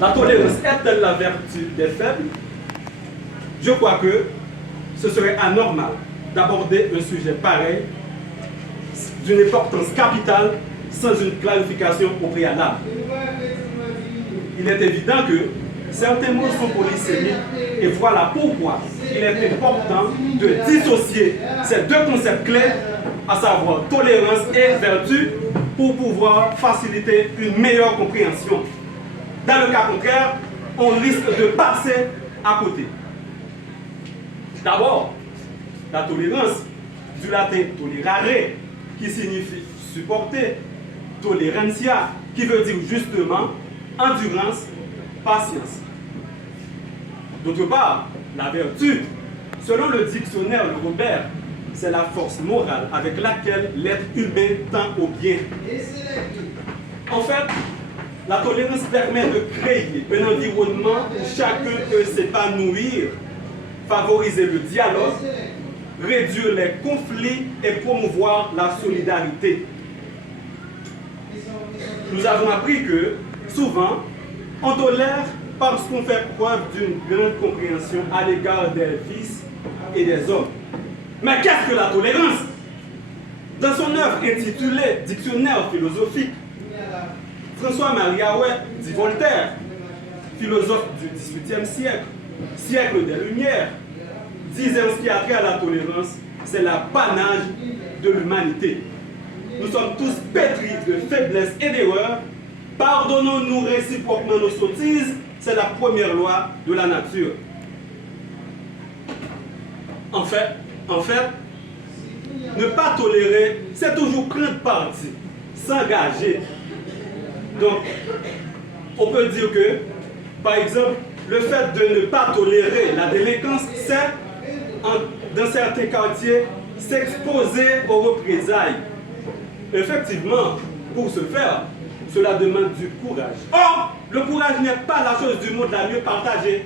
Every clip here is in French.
La tolérance est-elle la vertu des faibles? Je crois que ce serait anormal d'aborder un sujet pareil d'une importance capitale sans une clarification au préalable. Il est évident que certains mots sont polysémiques et voilà pourquoi il est important de dissocier ces deux concepts clés, à savoir tolérance et vertu, pour pouvoir faciliter une meilleure compréhension. Dans le cas contraire, on risque de passer à côté. D'abord, la tolérance, du latin tolerare, qui signifie supporter, tolerantia, qui veut dire justement endurance, patience. D'autre part, la vertu, selon le dictionnaire de Robert, c'est la force morale avec laquelle l'être humain tend au bien. En fait, la tolérance permet de créer un environnement où chacun peut s'épanouir, favoriser le dialogue, réduire les conflits et promouvoir la solidarité. Nous avons appris que, souvent, on tolère parce qu'on fait preuve d'une grande compréhension à l'égard des vices et des hommes. Mais qu'est-ce que la tolérance? Dans son œuvre intitulée Dictionnaire philosophique, François-Marie Arouet dit Voltaire, philosophe du XVIIIe siècle, siècle des Lumières, disait en ce qui a trait à la tolérance, c'est l'apanage de l'humanité. Nous sommes tous pétris de faiblesses et d'erreurs. Pardonnons-nous réciproquement nos sottises, c'est la première loi de la nature. En fait, ne pas tolérer, c'est toujours prendre parti, s'engager. Donc, on peut dire que, par exemple, le fait de ne pas tolérer la délinquance, c'est, dans certains quartiers, s'exposer aux représailles. Effectivement, pour ce faire, cela demande du courage. Or, le courage n'est pas la chose du monde la mieux partagée.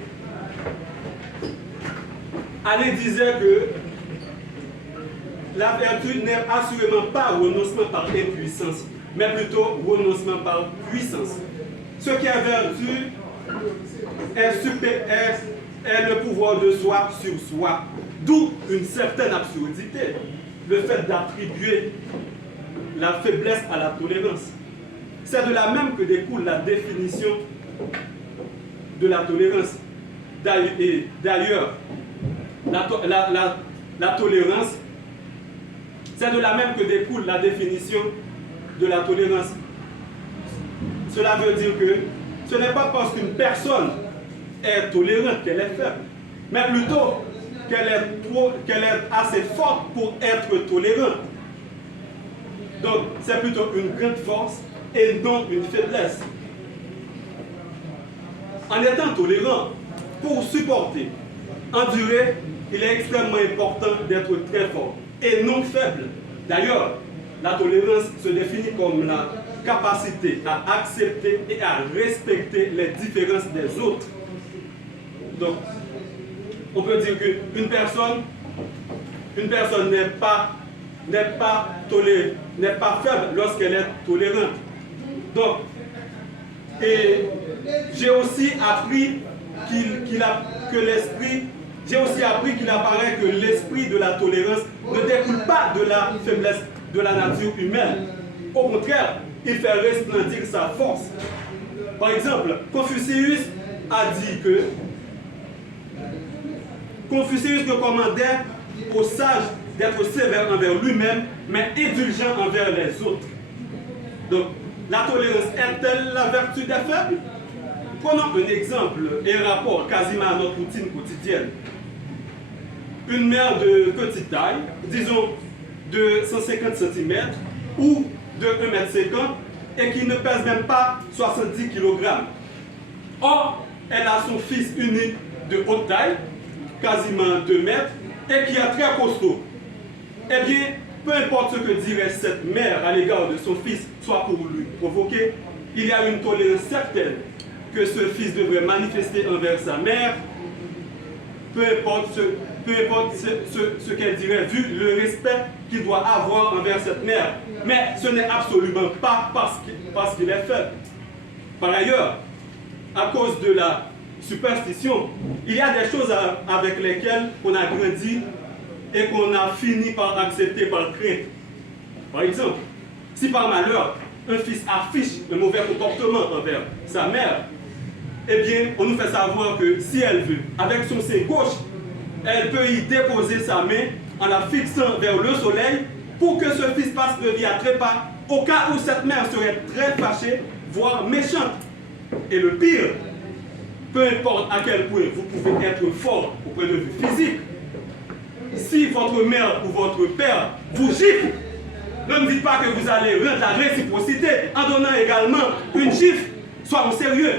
Alain disait que la vertu n'est assurément pas renoncement par impuissance, mais plutôt renoncement par puissance. Ce qui est vertu est le pouvoir de soi sur soi, d'où une certaine absurdité, le fait d'attribuer la faiblesse à la tolérance. C'est de là même que découle la définition de la tolérance. D'ailleurs, la tolérance, c'est de là même que découle la définition de la tolérance. Cela veut dire que ce n'est pas parce qu'une personne est tolérante qu'elle est faible, mais plutôt qu'elle est assez forte pour être tolérante. Donc, c'est plutôt une grande force et non une faiblesse. En étant tolérant, pour supporter, endurer, il est extrêmement important d'être très fort et non faible. D'ailleurs, la tolérance se définit comme la capacité à accepter et à respecter les différences des autres. Donc, on peut dire qu'une personne n'est pas faible lorsqu'elle est tolérante. Donc, et j'ai aussi appris qu'il apparaît que l'esprit de la tolérance ne découle pas de la faiblesse de la nature humaine. Au contraire, il fait resplendir sa force. Par exemple, Confucius recommandait aux sages d'être sévère envers lui-même, mais indulgent envers les autres. Donc, la tolérance est-elle la vertu des faibles? Prenons un exemple et un rapport quasiment à notre routine quotidienne. Une mère de petite taille, disons de 150 cm ou de 1,50 m et qui ne pèse même pas 70 kg. Or, elle a son fils unique de haute taille, quasiment 2 mètres, et qui est très costaud. Eh bien, peu importe ce que dirait cette mère à l'égard de son fils, soit pour lui provoquer, il y a une tolérance certaine que ce fils devrait manifester envers sa mère, peu importe ce qu'elle dirait, vu le respect qu'il doit avoir envers cette mère. Mais ce n'est absolument pas parce qu'il est faible. Par ailleurs, à cause de la superstition, il y a des choses avec lesquelles on a grandi et qu'on a fini par accepter par crainte. Par exemple, si par malheur, un fils affiche un mauvais comportement envers sa mère, eh bien, on nous fait savoir que si elle veut, avec son sein gauche, elle peut y déposer sa main en la fixant vers le soleil pour que ce fils passe de vie à trépas, au cas où cette mère serait très fâchée, voire méchante. Et le pire, peu importe à quel point vous pouvez être fort au point de vue physique, si votre mère ou votre père vous gifle, ne me dites pas que vous allez rendre la réciprocité en donnant également une gifle. Soyons sérieux.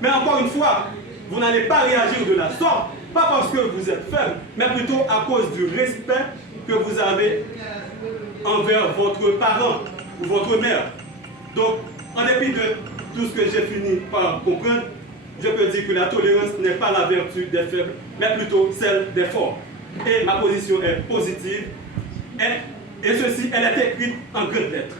Mais encore une fois, vous n'allez pas réagir de la sorte, pas parce que vous êtes faible, mais plutôt à cause du respect que vous avez envers votre parent ou votre mère. Donc, en dépit de tout ce que j'ai fini par comprendre, je peux dire que la tolérance n'est pas la vertu des faibles, mais plutôt celle des forts. Et ma position est positive, et ceci, elle est écrite en grandes lettres.